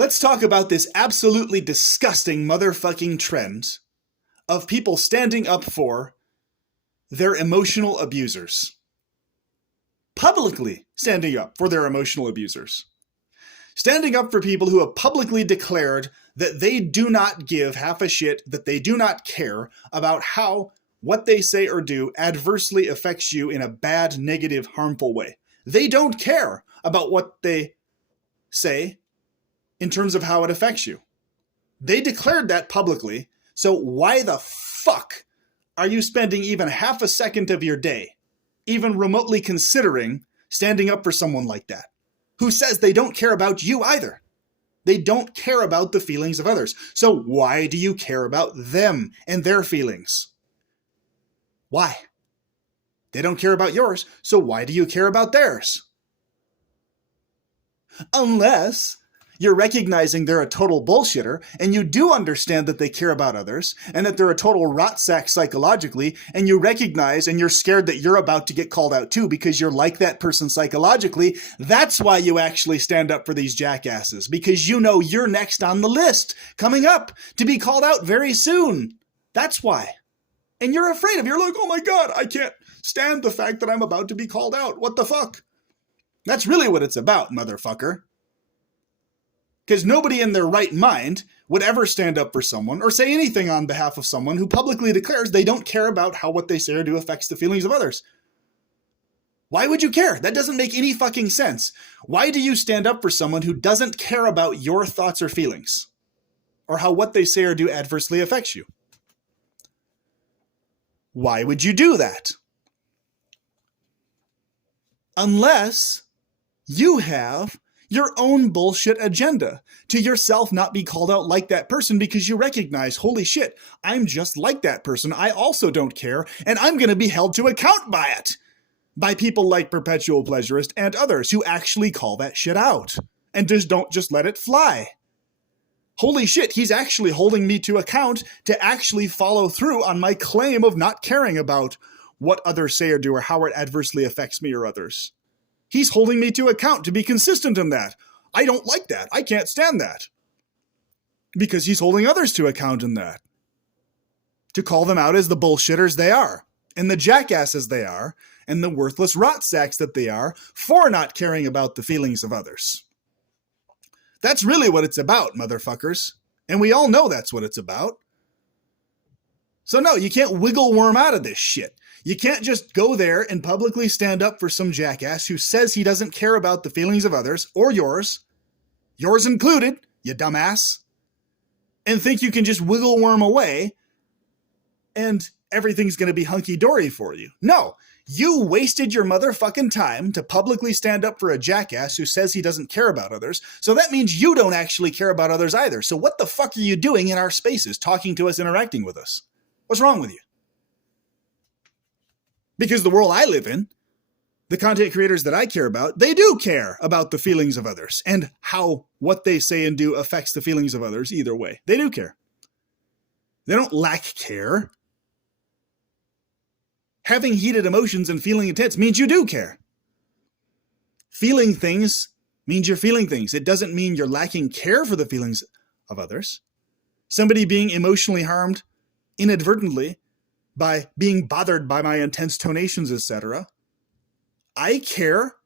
Let's talk about this absolutely disgusting motherfucking trend of people standing up for their emotional abusers. Publicly standing up for their emotional abusers. Standing up for people who have publicly declared that they do not give half a shit, that they do not care about how what they say or do adversely affects you in a bad, negative, harmful way. They don't care about what they say in terms of how it affects you. They declared that publicly, so why the fuck are you spending even half a second of your day even remotely considering standing up for someone like that, who says they don't care about you either? They don't care about the feelings of others. So why do you care about them and their feelings? Why? They don't care about yours, so why do you care about theirs? Unless you're recognizing they're a total bullshitter, and you do understand that they care about others, and that they're a total rot sack psychologically, and you recognize and you're scared that you're about to get called out too because you're like that person psychologically. That's why you actually stand up for these jackasses, because you know you're next on the list, coming up to be called out very soon. That's why. And you're afraid of it. You're like, oh my God, I can't stand the fact that I'm about to be called out. What the fuck? That's really what it's about, motherfucker. Because nobody in their right mind would ever stand up for someone or say anything on behalf of someone who publicly declares they don't care about how what they say or do affects the feelings of others. Why would you care? That doesn't make any fucking sense. Why do you stand up for someone who doesn't care about your thoughts or feelings, or how what they say or do adversely affects you? Why would you do that? Unless you have your own bullshit agenda to yourself not be called out like that person because you recognize, holy shit, I'm just like that person. I also don't care, and I'm going to be held to account by it. By people like Perpetual Pleasurist and others who actually call that shit out and don't just let it fly. Holy shit, he's actually holding me to account to actually follow through on my claim of not caring about what others say or do or how it adversely affects me or others. He's holding me to account to be consistent in that. I don't like that. I can't stand that. Because he's holding others to account in that. To call them out as the bullshitters they are, and the jackasses they are, and the worthless rot sacks that they are for not caring about the feelings of others. That's really what it's about, motherfuckers. And we all know that's what it's about. So no, you can't wiggle worm out of this shit. You can't just go there and publicly stand up for some jackass who says he doesn't care about the feelings of others, or yours included, you dumbass, and think you can just wiggle worm away and everything's going to be hunky-dory for you. No, you wasted your motherfucking time to publicly stand up for a jackass who says he doesn't care about others, so that means you don't actually care about others either. So what the fuck are you doing in our spaces, talking to us, interacting with us? What's wrong with you? Because the world I live in, the content creators that I care about, they do care about the feelings of others and how what they say and do affects the feelings of others either way. They do care. They don't lack care. Having heated emotions and feeling intense means you do care. Feeling things means you're feeling things. It doesn't mean you're lacking care for the feelings of others. Somebody being emotionally harmed inadvertently by being bothered by my intense tonations, etc. I care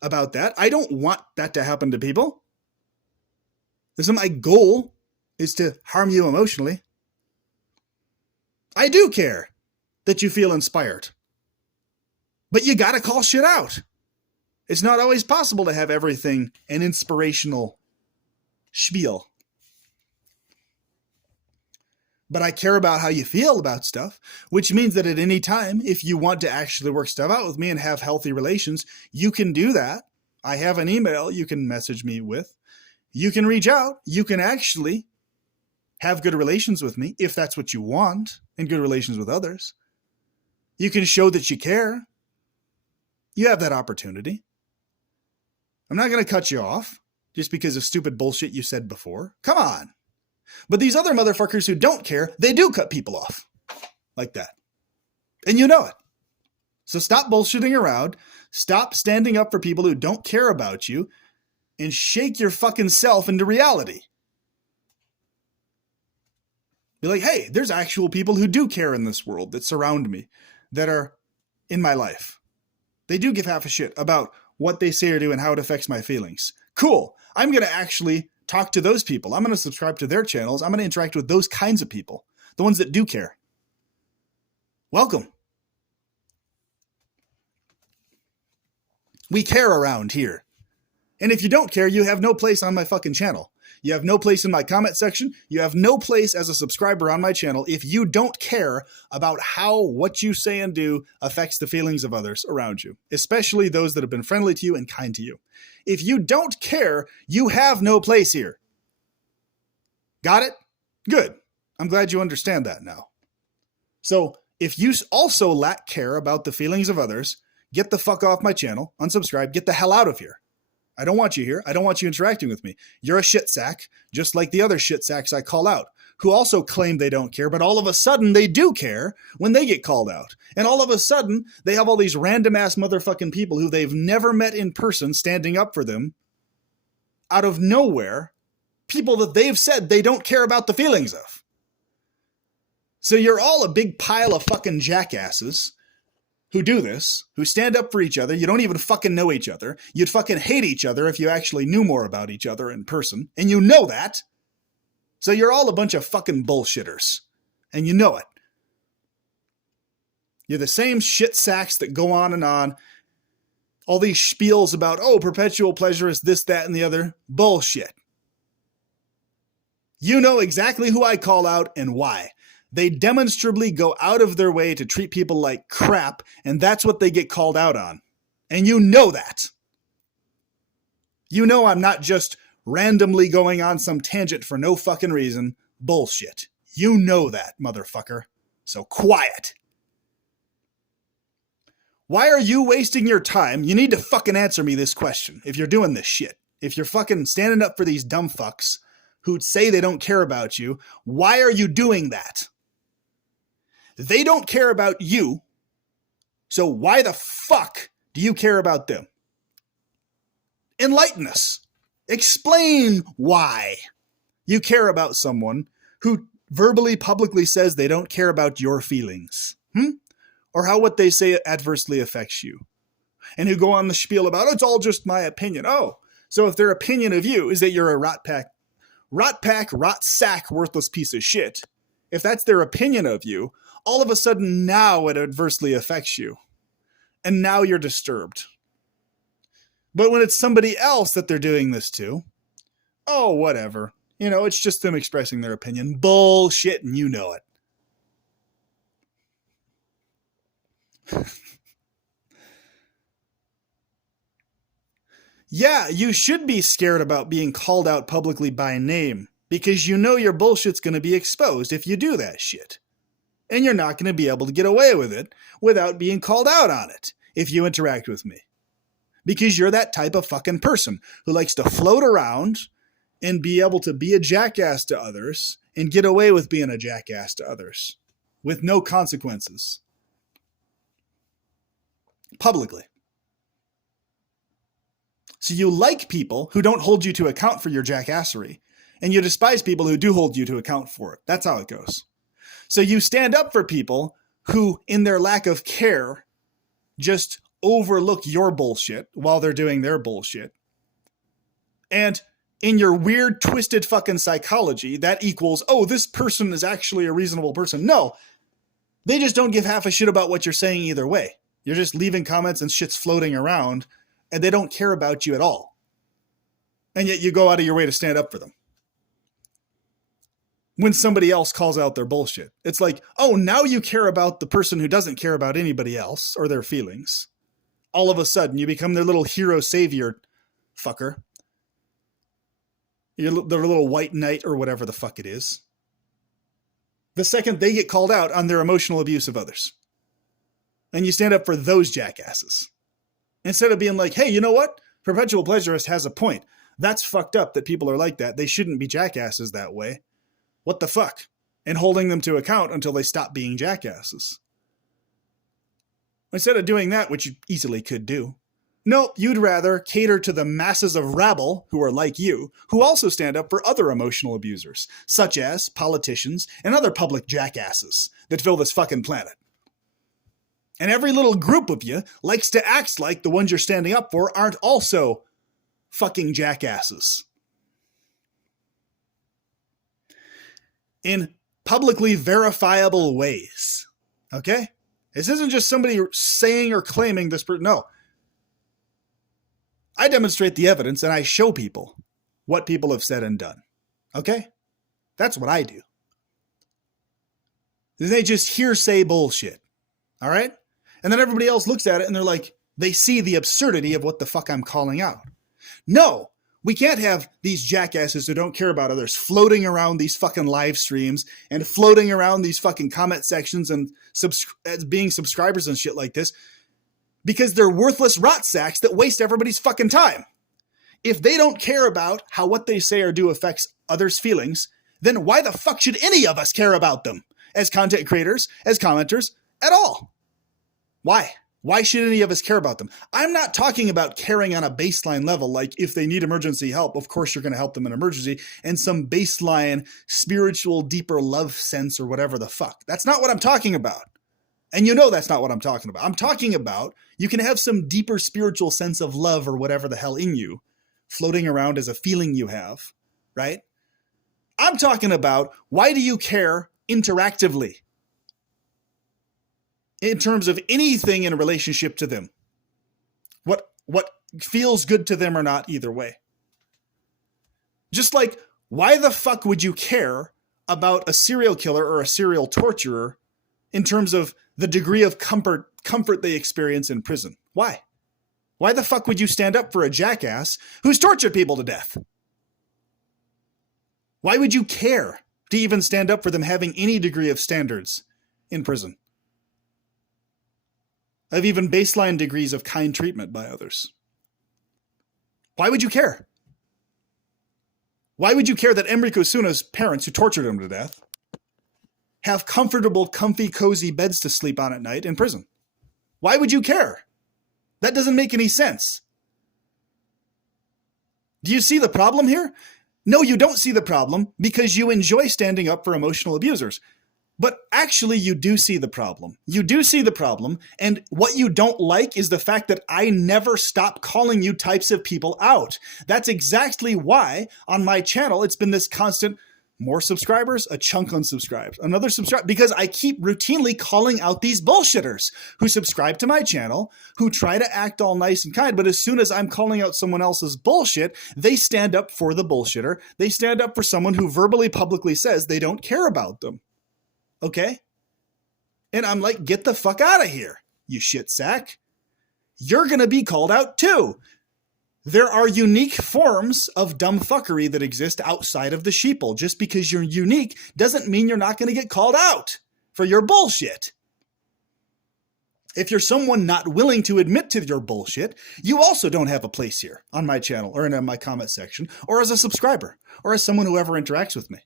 about that. I don't want that to happen to people. This is my goal is to harm you emotionally. I do care that you feel inspired. But you gotta call shit out. It's not always possible to have everything an inspirational spiel. But I care about how you feel about stuff, which means that at any time, if you want to actually work stuff out with me and have healthy relations, you can do that. I have an email you can message me with. You can reach out. You can actually have good relations with me if that's what you want, and good relations with others. You can show that you care. You have that opportunity. I'm not going to cut you off just because of stupid bullshit you said before. Come on. But these other motherfuckers who don't care, they do cut people off like that. And you know it. So stop bullshitting around. Stop standing up for people who don't care about you. and shake your fucking self into reality. Be like, hey, there's actual people who do care in this world that surround me, that are in my life. They do give half a shit about what they say or do and how it affects my feelings. Cool. I'm going to actually talk to those people. I'm going to subscribe to their channels. I'm going to interact with those kinds of people, the ones that do care. Welcome. We care around here. And if you don't care, you have no place on my fucking channel. You have no place in my comment section. You have no place as a subscriber on my channel if you don't care about how what you say and do affects the feelings of others around you, especially those that have been friendly to you and kind to you. If you don't care, you have no place here. Got it? Good. I'm glad you understand that now. So if you also lack care about the feelings of others, get the fuck off my channel, unsubscribe, get the hell out of here. I don't want you here. I don't want you interacting with me. You're a shit sack, just like the other shit sacks I call out, who also claim they don't care, but all of a sudden they do care when they get called out. And all of a sudden, they have all these random-ass motherfucking people who they've never met in person standing up for them out of nowhere, people that they've said they don't care about the feelings of. So you're all a big pile of fucking jackasses who do this, who stand up for each other. You don't even fucking know each other. You'd fucking hate each other if you actually knew more about each other in person. And you know that. So you're all a bunch of fucking bullshitters. And you know it. You're the same shit sacks that go on and on. All these spiels about, oh, perpetual pleasure is this, that, and the other. Bullshit. You know exactly who I call out and why. They demonstrably go out of their way to treat people like crap, and that's what they get called out on. And you know that. You know I'm not just randomly going on some tangent for no fucking reason. Bullshit. You know that, motherfucker. So quiet. Why are you wasting your time? You need to fucking answer me this question if you're doing this shit. If you're fucking standing up for these dumb fucks who say they don't care about you, why are you doing that? They don't care about you, so why the fuck do you care about them? Enlighten us. Explain why you care about someone who verbally, publicly says they don't care about your feelings. Or how what they say adversely affects you. And who go on the spiel about, it's all just my opinion. Oh, so if their opinion of you is that you're a rot sack, worthless piece of shit, if that's their opinion of you, all of a sudden now it adversely affects you. And now you're disturbed. But when it's somebody else that they're doing this to, oh, whatever. You know, it's just them expressing their opinion. Bullshit, and you know it. Yeah, you should be scared about being called out publicly by name, because you know your bullshit's going to be exposed if you do that shit. And you're not going to be able to get away with it without being called out on it if you interact with me. Because you're that type of fucking person who likes to float around and be able to be a jackass to others and get away with being a jackass to others with no consequences. Publicly. So you like people who don't hold you to account for your jackassery, and you despise people who do hold you to account for it. That's how it goes. So you stand up for people who, in their lack of care, just overlook your bullshit while they're doing their bullshit. And in your weird, twisted fucking psychology, that equals, oh, this person is actually a reasonable person. No, they just don't give half a shit about what you're saying either way. You're just leaving comments and shit's floating around, and they don't care about you at all. And yet you go out of your way to stand up for them. When somebody else calls out their bullshit. It's like, oh, now you care about the person who doesn't care about anybody else or their feelings. All of a sudden, you become their little hero savior fucker. Their little white knight or whatever the fuck it is. The second they get called out on their emotional abuse of others. And you stand up for those jackasses. Instead of being like, hey, you know what? Perpetual Pleasurist has a point. That's fucked up that people are like that. They shouldn't be jackasses that way. What the fuck? And holding them to account until they stop being jackasses. Instead of doing that, which you easily could do, Nope, you'd rather cater to the masses of rabble who are like you, who also stand up for other emotional abusers, such as politicians and other public jackasses that fill this fucking planet. And every little group of you likes to act like the ones you're standing up for aren't also fucking jackasses. In publicly verifiable ways. Okay? This isn't just somebody saying or claiming this. No. I demonstrate the evidence and I show people what people have said and done. Okay? That's what I do. They just hearsay bullshit. All right? And then everybody else looks at it and they're like, they see the absurdity of what the fuck I'm calling out. No, we can't have these jackasses who don't care about others floating around these fucking live streams and floating around these fucking comment sections and being subscribers and shit like this because they're worthless rot sacks that waste everybody's fucking time. If they don't care about how what they say or do affects others' feelings, then why the fuck should any of us care about them as content creators, as commenters, at all? Why? Why should any of us care about them? I'm not talking about caring on a baseline level, like if they need emergency help, of course you're going to help them in emergency, and some baseline spiritual, deeper love sense or whatever the fuck. That's not what I'm talking about. And you know that's not what I'm talking about. I'm talking about you can have some deeper spiritual sense of love or whatever the hell in you, floating around as a feeling you have, right? I'm talking about why do you care interactively? In terms of anything in relationship to them. What feels good to them or not, either way. Just like, why the fuck would you care about a serial killer or a serial torturer in terms of the degree of comfort they experience in prison? Why? Why the fuck would you stand up for a jackass who's tortured people to death? Why would you care to even stand up for them having any degree of standards in prison? Of even baseline degrees of kind treatment by others. Why would you care? Why would you care that Emrico Suna's parents, who tortured him to death, have comfortable, comfy, cozy beds to sleep on at night in prison? Why would you care? That doesn't make any sense. Do you see the problem here? No, you don't see the problem because you enjoy standing up for emotional abusers. But actually, you do see the problem. You do see the problem, and what you don't like is the fact that I never stop calling you types of people out. That's exactly why on my channel it's been this constant, more subscribers, a chunk unsubscribed, another subscribe, because I keep routinely calling out these bullshitters who subscribe to my channel, who try to act all nice and kind, but as soon as I'm calling out someone else's bullshit, they stand up for the bullshitter. They stand up for someone who verbally, publicly says they don't care about them. Okay? And I'm like, get the fuck out of here, you shit sack. You're going to be called out too. There are unique forms of dumb fuckery that exist outside of the sheeple. Just because you're unique doesn't mean you're not going to get called out for your bullshit. If you're someone not willing to admit to your bullshit, you also don't have a place here on my channel or in my comment section or as a subscriber or as someone who ever interacts with me.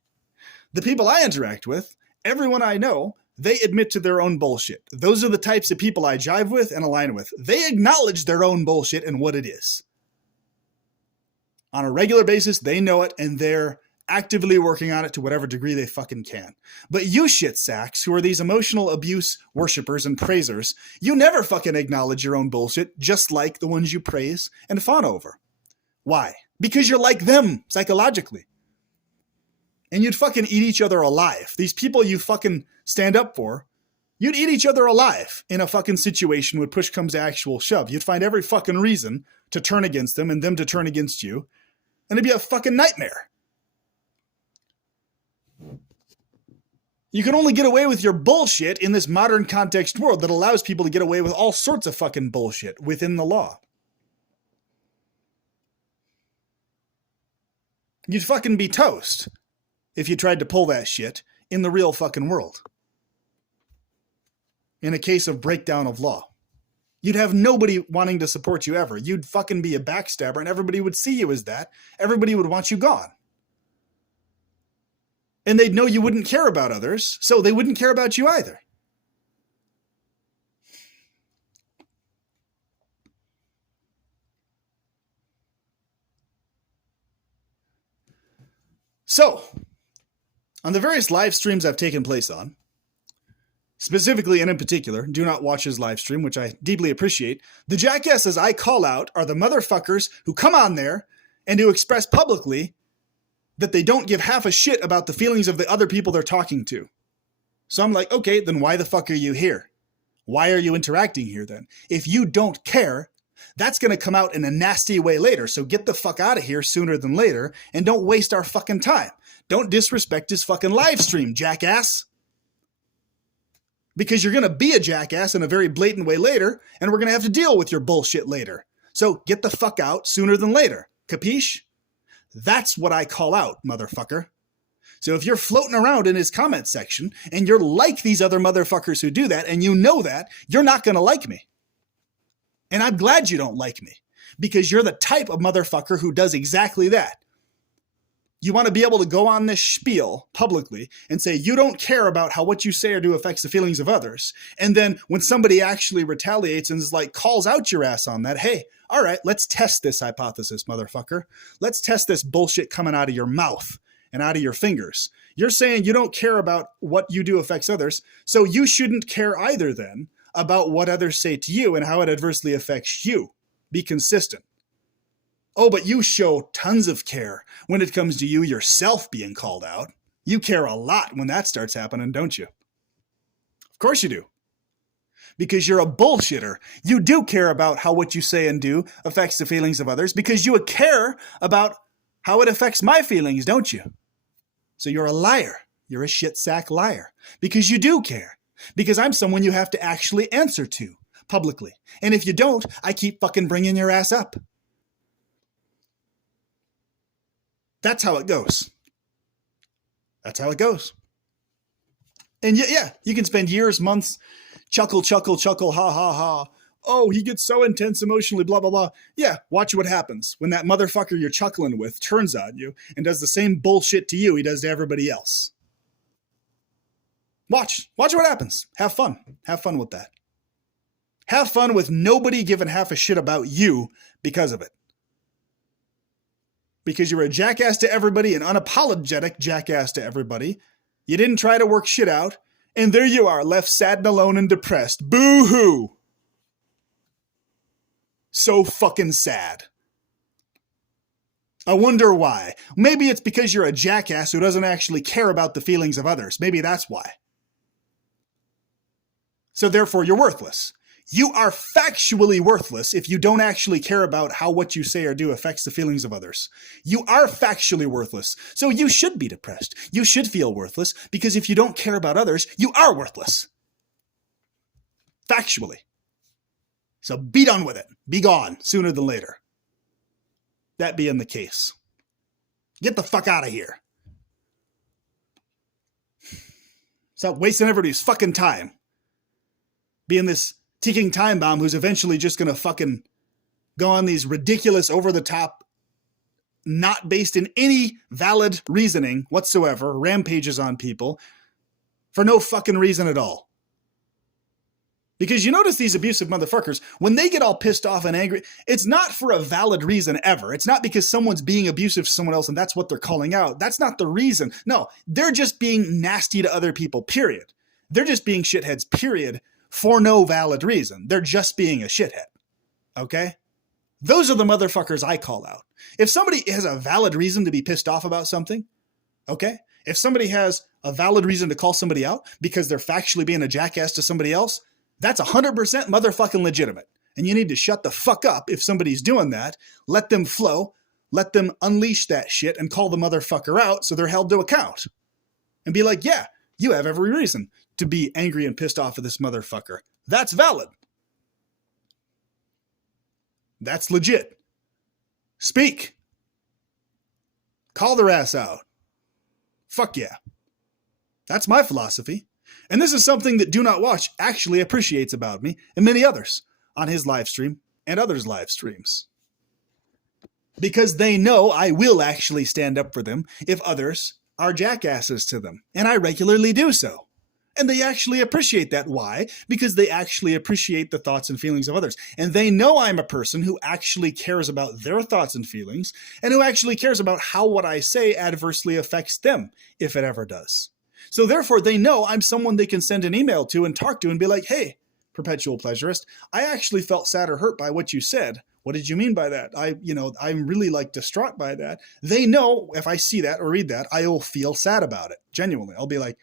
The people I interact with, everyone I know, they admit to their own bullshit. Those are the types of people I jive with and align with. They acknowledge their own bullshit and what it is. On a regular basis, they know it and they're actively working on it to whatever degree they fucking can. But you shit sacks, who are these emotional abuse worshipers and praisers, you never fucking acknowledge your own bullshit, just like the ones you praise and fawn over. Why? Because you're like them psychologically. And you'd fucking eat each other alive. These people you fucking stand up for, you'd eat each other alive in a fucking situation when push comes to actual shove. You'd find every fucking reason to turn against them and them to turn against you. And it'd be a fucking nightmare. You can only get away with your bullshit in this modern context world that allows people to get away with all sorts of fucking bullshit within the law. You'd fucking be toast if you tried to pull that shit in the real fucking world. In a case of breakdown of law. You'd have nobody wanting to support you ever. You'd fucking be a backstabber and everybody would see you as that. Everybody would want you gone. And they'd know you wouldn't care about others, so they wouldn't care about you either. So, on the various live streams I've taken place on, specifically and in particular, do not watch his live stream, which I deeply appreciate, the jackasses I call out are the motherfuckers who come on there and who express publicly that they don't give half a shit about the feelings of the other people they're talking to. So I'm like, okay, then why the fuck are you here? Why are you interacting here then? If you don't care, that's going to come out in a nasty way later. So get the fuck out of here sooner than later and don't waste our fucking time. Don't disrespect his fucking live stream, jackass. Because you're going to be a jackass in a very blatant way later, and we're going to have to deal with your bullshit later. So get the fuck out sooner than later. Capiche? That's what I call out, motherfucker. So if you're floating around in his comment section and you're like these other motherfuckers who do that and you know that, you're not going to like me. And I'm glad you don't like me because you're the type of motherfucker who does exactly that. You want to be able to go on this spiel publicly and say you don't care about how what you say or do affects the feelings of others. And then when somebody actually retaliates and is like calls out your ass on that, hey, all right, let's test this hypothesis, motherfucker. Let's test this bullshit coming out of your mouth and out of your fingers. You're saying you don't care about what you do affects others, so you shouldn't care either then about what others say to you and how it adversely affects you. Be consistent. Oh, but you show tons of care when it comes to you yourself being called out. You care a lot when that starts happening, don't you? Of course you do. Because you're a bullshitter. You do care about how what you say and do affects the feelings of others because you care about how it affects my feelings, don't you? So you're a liar. You're a shit sack liar because you do care. Because I'm someone you have to actually answer to publicly. And if you don't, I keep fucking bringing your ass up. That's how it goes. That's how it goes. And yeah, you can spend years, months, chuckle, ha, ha, ha. Oh, he gets so intense emotionally, blah, blah, blah. Yeah, watch what happens when that motherfucker you're chuckling with turns on you and does the same bullshit to you he does to everybody else. Watch what happens. Have fun. Have fun with that. Have fun with nobody giving half a shit about you because of it. Because you're a jackass to everybody, an unapologetic jackass to everybody. You didn't try to work shit out. And there you are, left sad and alone and depressed. Boo-hoo. So fucking sad. I wonder why. Maybe it's because you're a jackass who doesn't actually care about the feelings of others. Maybe that's why. So therefore, you're worthless. You are factually worthless if you don't actually care about how what you say or do affects the feelings of others. You are factually worthless. So you should be depressed. You should feel worthless because if you don't care about others, you are worthless. Factually. So be done with it. Be gone sooner than later. That being the case. Get the fuck out of here. Stop wasting everybody's fucking time. Being this ticking time bomb who's eventually just going to fucking go on these ridiculous, over-the-top, not based in any valid reasoning whatsoever, rampages on people for no fucking reason at all. Because you notice these abusive motherfuckers, when they get all pissed off and angry, it's not for a valid reason ever. It's not because someone's being abusive to someone else and that's what they're calling out. That's not the reason. No, they're just being nasty to other people, period. They're just being shitheads, period. For no valid reason. They're just being a shithead. Okay? Those are the motherfuckers I call out. If somebody has a valid reason to be pissed off about something, okay? If somebody has a valid reason to call somebody out because they're factually being a jackass to somebody else, that's 100% motherfucking legitimate. And you need to shut the fuck up if somebody's doing that. Let them flow. Let them unleash that shit and call the motherfucker out so they're held to account. And be like, yeah, you have every reason to be angry and pissed off at this motherfucker. That's valid. That's legit. Speak. Call their ass out. Fuck yeah. That's my philosophy. And this is something that Do Not Watch actually appreciates about me and many others on his live stream and others' live streams. Because they know I will actually stand up for them if others are jackasses to them. And I regularly do so. And they actually appreciate that. Why? Because they actually appreciate the thoughts and feelings of others. And they know I'm a person who actually cares about their thoughts and feelings, and who actually cares about how what I say adversely affects them, if it ever does. So therefore, they know I'm someone they can send an email to and talk to and be like, hey, perpetual pleasurist, I actually felt sad or hurt by what you said. What did you mean by that? I'm really like distraught by that. They know if I see that or read that, I will feel sad about it. Genuinely. I'll be like,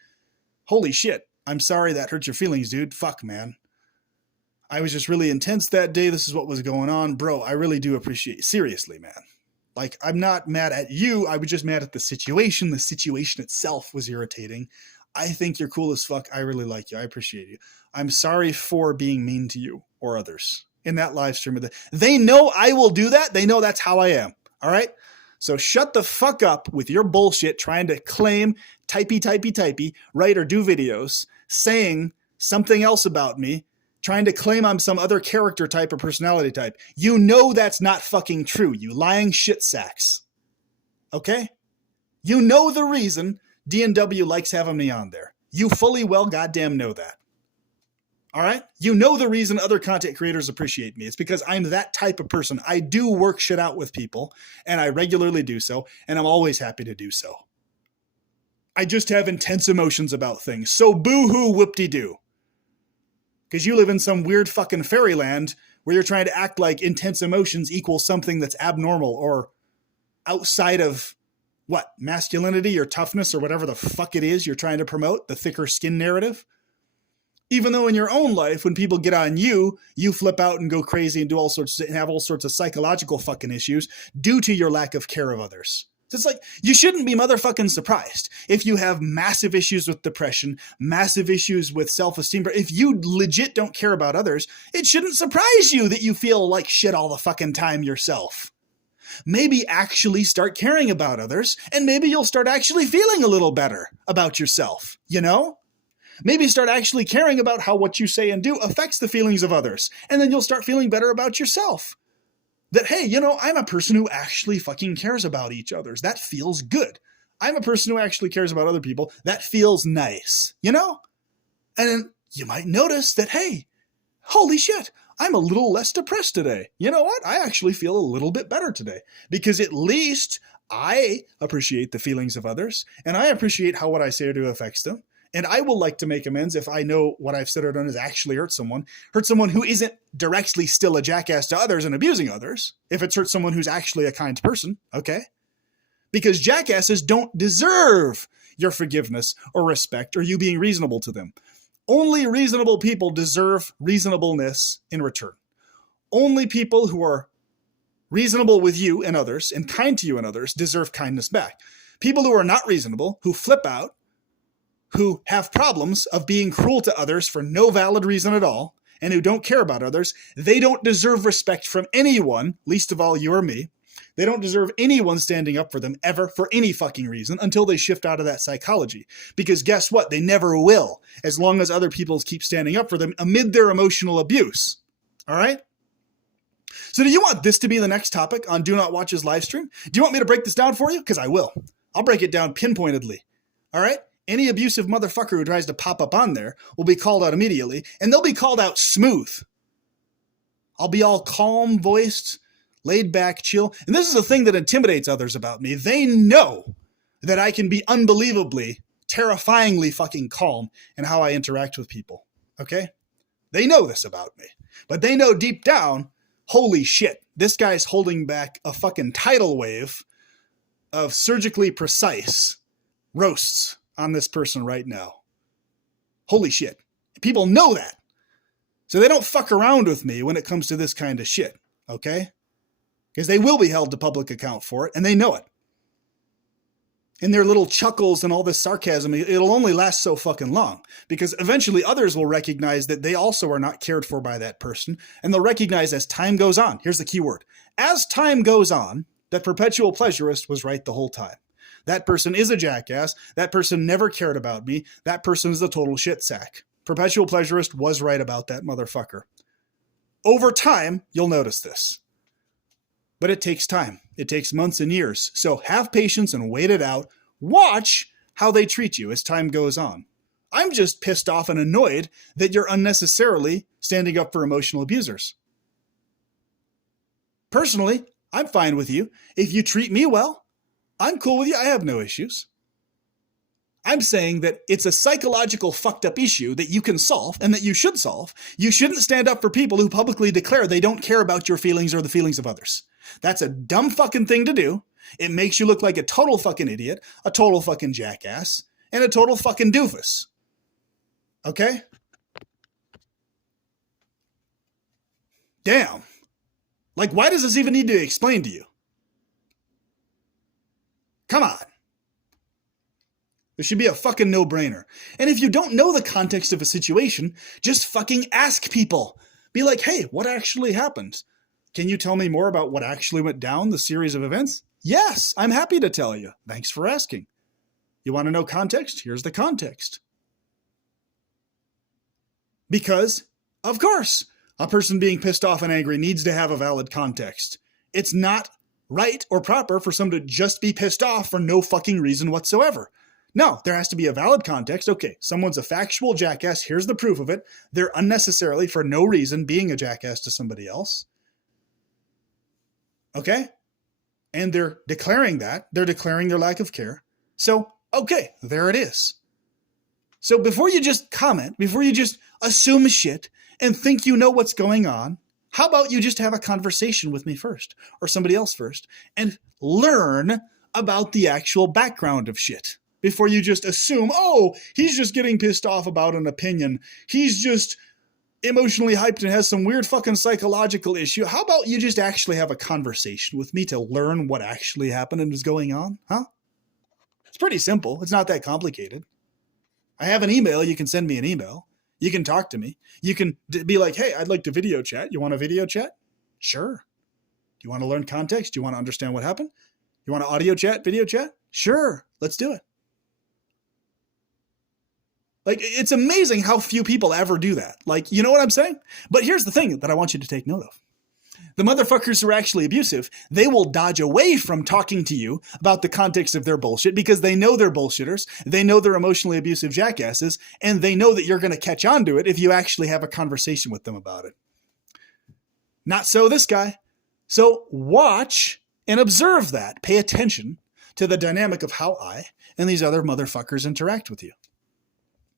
holy shit, I'm sorry that hurt your feelings, dude. Fuck, man. I was just really intense that day. This is what was going on. Bro, I really do appreciate it. Seriously, man. Like, I'm not mad at you. I was just mad at the situation. The situation itself was irritating. I think you're cool as fuck. I really like you. I appreciate you. I'm sorry for being mean to you or others in that live stream. They know I will do that. They know that's how I am. All right? So shut the fuck up with your bullshit trying to claim typey, write or do videos, saying something else about me, trying to claim I'm some other character type or personality type. You know that's not fucking true, you lying shit sacks. Okay? You know the reason D&W likes having me on there. You fully well goddamn know that. All right? You know the reason other content creators appreciate me. It's because I'm that type of person. I do work shit out with people, and I regularly do so, and I'm always happy to do so. I just have intense emotions about things. So boo-hoo whoop-de-doo. Because you live in some weird fucking fairyland where you're trying to act like intense emotions equals something that's abnormal or outside of what? Masculinity or toughness or whatever the fuck it is you're trying to promote, the thicker skin narrative. Even though in your own life, when people get on you, you flip out and go crazy and do all sorts and have all sorts of psychological fucking issues due to your lack of care of others. So it's like, you shouldn't be motherfucking surprised if you have massive issues with depression, massive issues with self-esteem. But if you legit don't care about others, it shouldn't surprise you that you feel like shit all the fucking time yourself. Maybe actually start caring about others, and maybe you'll start actually feeling a little better about yourself, you know? Maybe start actually caring about how what you say and do affects the feelings of others, and then you'll start feeling better about yourself. That, hey, you know, I'm a person who actually fucking cares about each other's. That feels good. I'm a person who actually cares about other people. That feels nice, you know? And then you might notice that, hey, holy shit, I'm a little less depressed today. You know what? I actually feel a little bit better today because at least I appreciate the feelings of others, and I appreciate how what I say or do affects them. And I will like to make amends if I know what I've said or done has actually hurt someone who isn't directly still a jackass to others and abusing others. If it's hurt someone who's actually a kind person, okay? Because jackasses don't deserve your forgiveness or respect or you being reasonable to them. Only reasonable people deserve reasonableness in return. Only people who are reasonable with you and others and kind to you and others deserve kindness back. People who are not reasonable, who flip out, who have problems of being cruel to others for no valid reason at all, and who don't care about others, they don't deserve respect from anyone, least of all you or me. They don't deserve anyone standing up for them ever for any fucking reason until they shift out of that psychology. Because guess what? They never will, as long as other people keep standing up for them amid their emotional abuse. All right? So do you want this to be the next topic on Do Not Watch's live stream? Do you want me to break this down for you? Because I will. I'll break it down pinpointedly. All right? Any abusive motherfucker who tries to pop up on there will be called out immediately, and they'll be called out smooth. I'll be all calm-voiced, laid back, chill. And this is the thing that intimidates others about me. They know that I can be unbelievably, terrifyingly fucking calm in how I interact with people. Okay? They know this about me. But they know deep down, holy shit, this guy's holding back a fucking tidal wave of surgically precise roasts on this person right now. Holy shit. People know that. So they don't fuck around with me when it comes to this kind of shit. Okay? Because they will be held to public account for it, and they know it. And their little chuckles and all this sarcasm, it'll only last so fucking long. Because eventually others will recognize that they also are not cared for by that person. And they'll recognize as time goes on, here's the key word, as time goes on, that perpetual pleasurist was right the whole time. That person is a jackass. That person never cared about me. That person is a total shit sack. Perpetual pleasurist was right about that motherfucker. Over time, you'll notice this. But it takes time. It takes months and years. So have patience and wait it out. Watch how they treat you as time goes on. I'm just pissed off and annoyed that you're unnecessarily standing up for emotional abusers. Personally, I'm fine with you. If you treat me well, I'm cool with you. I have no issues. I'm saying that it's a psychological fucked up issue that you can solve and that you should solve. You shouldn't stand up for people who publicly declare they don't care about your feelings or the feelings of others. That's a dumb fucking thing to do. It makes you look like a total fucking idiot, a total fucking jackass, and a total fucking doofus. Okay? Damn. Like, why does this even need to be explained to you? Come on. This should be a fucking no-brainer. And if you don't know the context of a situation, just fucking ask people. Be like, hey, what actually happened? Can you tell me more about what actually went down, the series of events? Yes, I'm happy to tell you. Thanks for asking. You want to know context? Here's the context. Because, of course, a person being pissed off and angry needs to have a valid context. It's not right or proper for someone to just be pissed off for no fucking reason whatsoever. No, there has to be a valid context. Okay, someone's a factual jackass. Here's the proof of it. They're unnecessarily, for no reason, being a jackass to somebody else. Okay? And they're declaring that. They're declaring their lack of care. So, okay, there it is. So before you just comment, before you just assume shit and think you know what's going on, how about you just have a conversation with me first, or somebody else first, and learn about the actual background of shit. Before you just assume, oh, he's just getting pissed off about an opinion. He's just emotionally hyped and has some weird fucking psychological issue. How about you just actually have a conversation with me to learn what actually happened and is going on? Huh? It's pretty simple. It's not that complicated. I have an email. You can send me an email. You can talk to me. You can be like, hey, I'd like to video chat. You want a video chat? Sure. Do you want to learn context? Do you want to understand what happened? You want to audio chat, video chat? Sure. Let's do it. Like, it's amazing how few people ever do that. Like, you know what I'm saying? But here's the thing that I want you to take note of. The motherfuckers who are actually abusive, they will dodge away from talking to you about the context of their bullshit because they know they're bullshitters, they know they're emotionally abusive jackasses, and they know that you're going to catch on to it if you actually have a conversation with them about it. Not so this guy. So watch and observe that. Pay attention to the dynamic of how I and these other motherfuckers interact with you.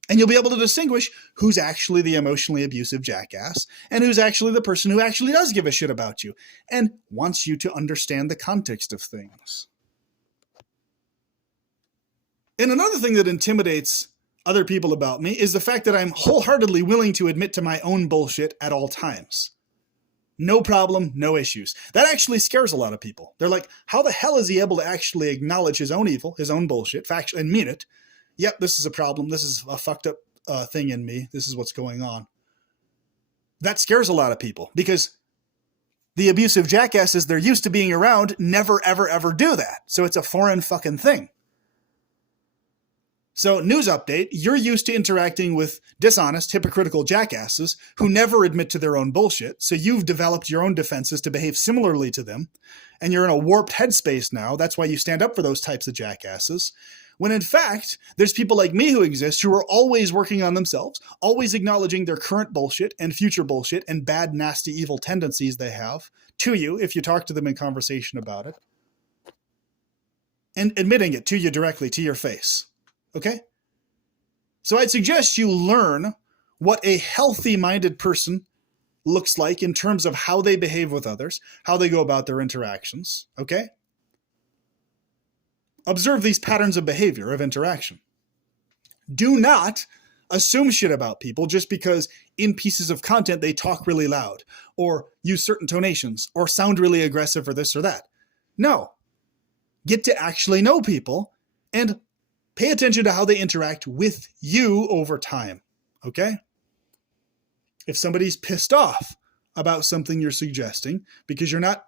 And you'll be able to distinguish who's actually the emotionally abusive jackass and who's actually the person who actually does give a shit about you and wants you to understand the context of things. And another thing that intimidates other people about me is the fact that I'm wholeheartedly willing to admit to my own bullshit at all times. No problem, no issues. That actually scares a lot of people. They're like, how the hell is he able to actually acknowledge his own evil, his own bullshit, and mean it? Yep, this is a problem. This is a fucked up thing in me. This is what's going on. That scares a lot of people because the abusive jackasses they're used to being around never, ever, ever do that. So it's a foreign fucking thing. So news update, you're used to interacting with dishonest, hypocritical jackasses who never admit to their own bullshit. So you've developed your own defenses to behave similarly to them. And you're in a warped headspace now. That's why you stand up for those types of jackasses. When in fact, there's people like me who exist who are always working on themselves, always acknowledging their current bullshit and future bullshit and bad, nasty, evil tendencies they have to you if you talk to them in conversation about it, and admitting it to you directly, to your face. Okay? So I'd suggest you learn what a healthy-minded person looks like in terms of how they behave with others, how they go about their interactions. Okay? Observe these patterns of behavior, of interaction. Do not assume shit about people just because in pieces of content they talk really loud, or use certain tonations, or sound really aggressive or this or that. No. Get to actually know people and pay attention to how they interact with you over time. Okay? If somebody's pissed off about something you're suggesting because you're not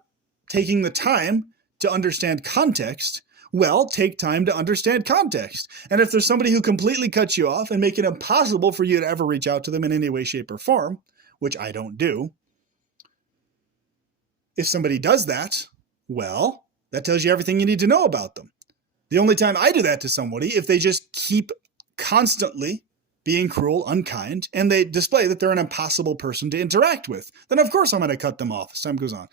taking the time to understand context, well, take time to understand context. And if there's somebody who completely cuts you off and make it impossible for you to ever reach out to them in any way, shape, or form, which I don't do, if somebody does that, well, that tells you everything you need to know about them. The only time I do that to somebody, if they just keep constantly being cruel, unkind, and they display that they're an impossible person to interact with, then of course I'm going to cut them off as time goes on.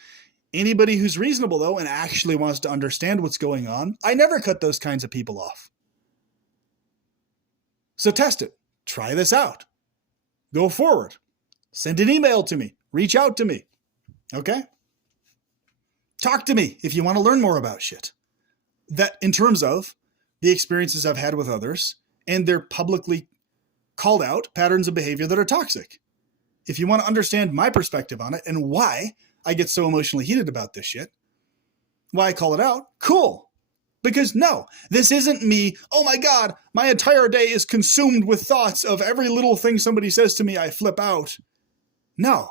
Anybody who's reasonable, though, and actually wants to understand what's going on, I never cut those kinds of people off. So test it. Try this out. Go forward. Send an email to me. Reach out to me. Okay? Talk to me if you want to learn more about shit. That in terms of the experiences I've had with others and their publicly called out patterns of behavior that are toxic. If you want to understand my perspective on it and why I get so emotionally heated about this shit, why I call it out, cool. Because no, this isn't me, oh my God, my entire day is consumed with thoughts of every little thing somebody says to me, I flip out. No.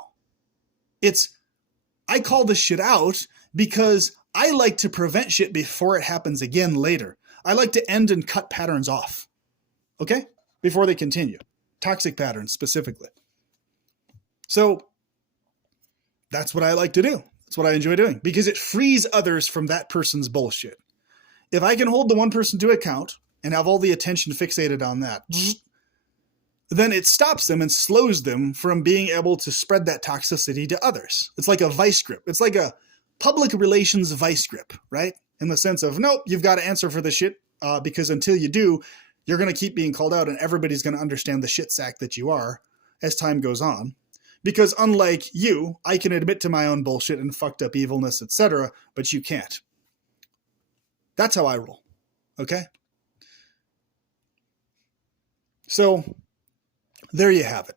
I call this shit out because I like to prevent shit before it happens again later. I like to end and cut patterns off. Okay? Before they continue. Toxic patterns specifically. So that's what I like to do. That's what I enjoy doing because it frees others from that person's bullshit. If I can hold the one person to account and have all the attention fixated on that, then it stops them and slows them from being able to spread that toxicity to others. It's like a vice grip. It's like a public relations vice grip, right? In the sense of, nope, you've got to answer for this shit because until you do, you're going to keep being called out and everybody's going to understand the shit sack that you are as time goes on. Because unlike you, I can admit to my own bullshit and fucked up evilness, etc., but you can't. That's how I roll. Okay? So there you have it.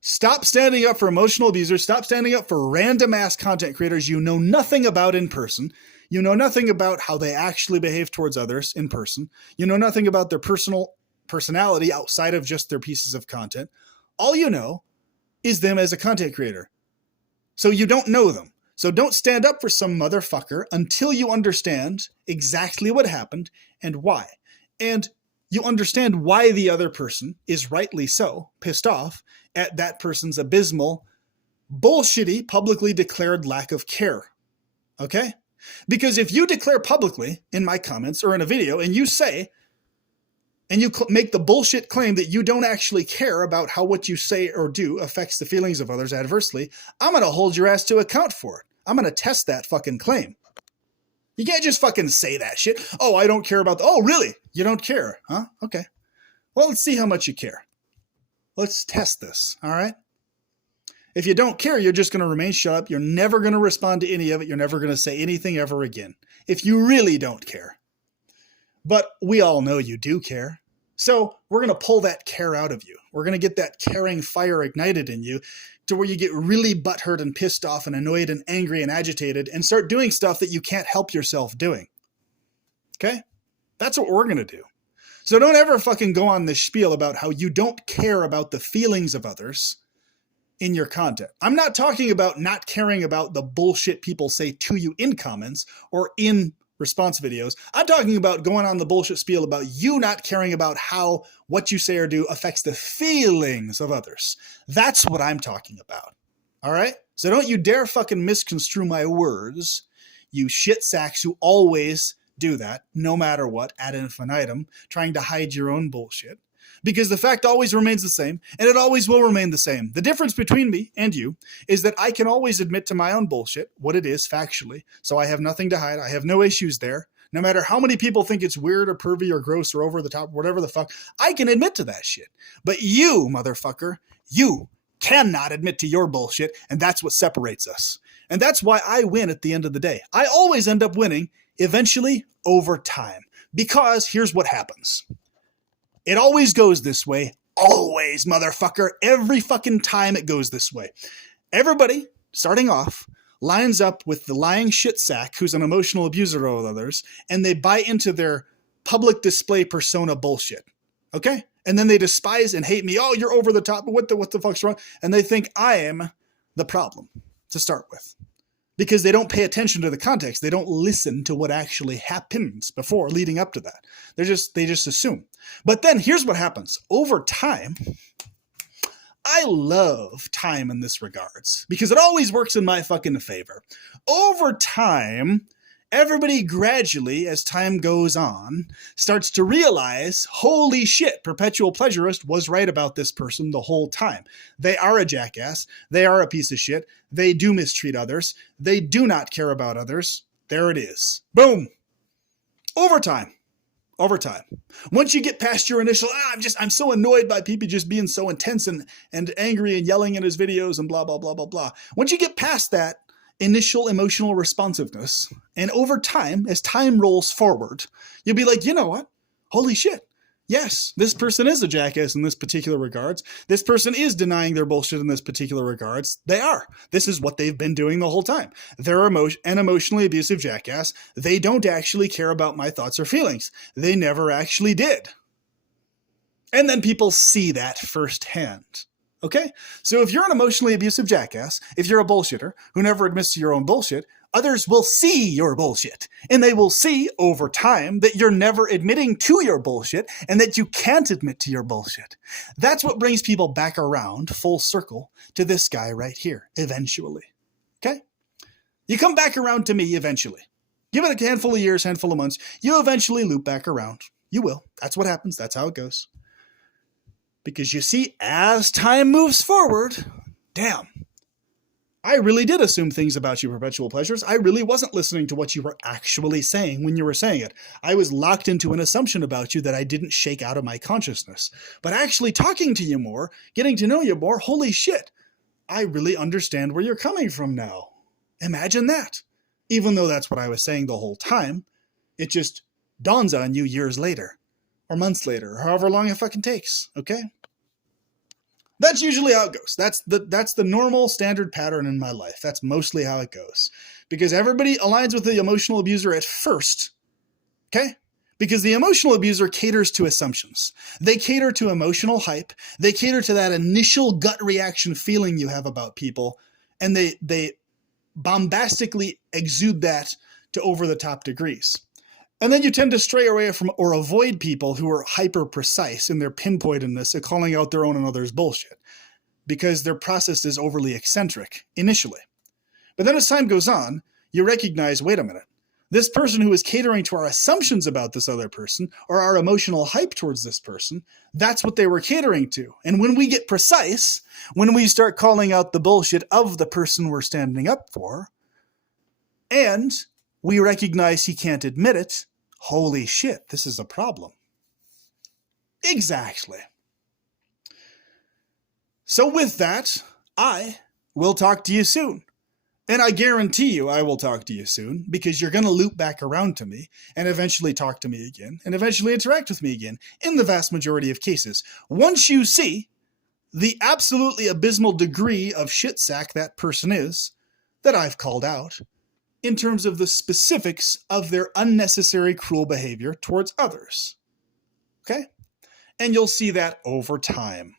Stop standing up for emotional abusers. Stop standing up for random ass content creators you know nothing about in person. You know nothing about how they actually behave towards others in person. You know nothing about their personality outside of just their pieces of content. All you know is them as a content creator. So you don't know them. So don't stand up for some motherfucker until you understand exactly what happened and why. And you understand why the other person is rightly so pissed off at that person's abysmal, bullshitty, publicly declared lack of care. Okay? Because if you declare publicly in my comments or in a video and you say, and you make the bullshit claim that you don't actually care about how what you say or do affects the feelings of others adversely, I'm going to hold your ass to account for it. I'm going to test that fucking claim. You can't just fucking say that shit. Oh, I don't care about oh, really? You don't care, huh? Okay. Well, let's see how much you care. Let's test this, all right? If you don't care, you're just going to remain shut up. You're never going to respond to any of it. You're never going to say anything ever again. If you really don't care. But we all know you do care. So we're going to pull that care out of you. We're going to get that caring fire ignited in you to where you get really butthurt and pissed off and annoyed and angry and agitated and start doing stuff that you can't help yourself doing. Okay? That's what we're going to do. So don't ever fucking go on this spiel about how you don't care about the feelings of others in your content. I'm not talking about not caring about the bullshit people say to you in comments or in response videos. I'm talking about going on the bullshit spiel about you not caring about how what you say or do affects the feelings of others. That's what I'm talking about. All right? So don't you dare fucking misconstrue my words, you shit sacks who always do that, no matter what, ad infinitum, trying to hide your own bullshit. Because the fact always remains the same, and it always will remain the same. The difference between me and you is that I can always admit to my own bullshit, what it is factually, so I have nothing to hide. I have no issues there. No matter how many people think it's weird or pervy or gross or over the top, whatever the fuck, I can admit to that shit. But you, motherfucker, you cannot admit to your bullshit, and that's what separates us. And that's why I win at the end of the day. I always end up winning, eventually, over time. Because here's what happens. It always goes this way. Always, motherfucker. Every fucking time it goes this way. Everybody, starting off, lines up with the lying shit sack who's an emotional abuser of others, and they buy into their public display persona bullshit. Okay? And then they despise and hate me. Oh, you're over the top. What the fuck's wrong? And they think I am the problem to start with. Because they don't pay attention to the context. They don't listen to what actually happens before leading up to that. They just assume. But then here's what happens. Over time, I love time in this regards because it always works in my fucking favor. Over time, everybody gradually, as time goes on, starts to realize, holy shit, Perpetual Pleasurist was right about this person the whole time. They are a jackass. They are a piece of shit. They do mistreat others. They do not care about others. There it is. Boom. Over time. Once you get past your initial, I'm so annoyed by people just being so intense and angry and yelling in his videos and blah, blah, blah, blah, blah. Once you get past that initial emotional responsiveness, and over time, as time rolls forward, you'll be like, you know what? Holy shit. Yes, this person is a jackass in this particular regards. This person is denying their bullshit in this particular regards. They are. This is what they've been doing the whole time. They're an emotionally abusive jackass. They don't actually care about my thoughts or feelings. They never actually did. And then people see that firsthand. Okay? So if you're an emotionally abusive jackass, if you're a bullshitter who never admits to your own bullshit, others will see your bullshit. And they will see over time that you're never admitting to your bullshit and that you can't admit to your bullshit. That's what brings people back around full circle to this guy right here, eventually. Okay? You come back around to me eventually. Give it a handful of years, handful of months. You eventually loop back around. You will. That's what happens. That's how it goes. Because you see, as time moves forward, damn, I really did assume things about you, Perpetual Pleasures. I really wasn't listening to what you were actually saying when you were saying it. I was locked into an assumption about you that I didn't shake out of my consciousness. But actually talking to you more, getting to know you more, holy shit, I really understand where you're coming from now. Imagine that. Even though that's what I was saying the whole time, it just dawns on you years later, or months later, or however long it fucking takes, okay? That's usually how it goes. That's the normal standard pattern in my life. That's mostly how it goes. Because everybody aligns with the emotional abuser at first, okay? Because the emotional abuser caters to assumptions. They cater to emotional hype. They cater to that initial gut reaction feeling you have about people, and they bombastically exude that to over-the-top degrees. And then you tend to stray away from or avoid people who are hyper-precise in their pinpointedness at calling out their own and others' bullshit, because their process is overly eccentric initially. But then as time goes on, you recognize, wait a minute, this person who is catering to our assumptions about this other person or our emotional hype towards this person, that's what they were catering to. And when we get precise, when we start calling out the bullshit of the person we're standing up for, and we recognize he can't admit it, holy shit, this is a problem. Exactly. So with that, I will talk to you soon. And I guarantee you I will talk to you soon, because you're going to loop back around to me and eventually talk to me again and eventually interact with me again in the vast majority of cases. Once you see the absolutely abysmal degree of shit sack that person is that I've called out in terms of the specifics of their unnecessary cruel behavior towards others. Okay? And you'll see that over time.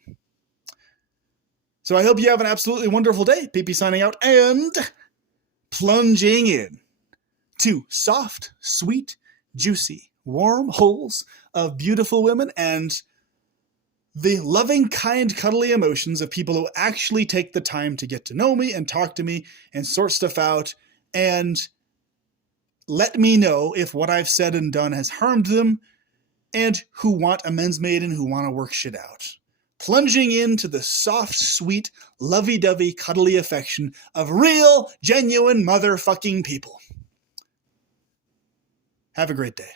So I hope you have an absolutely wonderful day. PP signing out and plunging in to soft, sweet, juicy, warm holes of beautiful women and the loving, kind, cuddly emotions of people who actually take the time to get to know me and talk to me and sort stuff out and let me know if what I've said and done has harmed them, and who want amends made and who want to work shit out. Plunging into the soft, sweet, lovey-dovey, cuddly affection of real, genuine motherfucking people. Have a great day.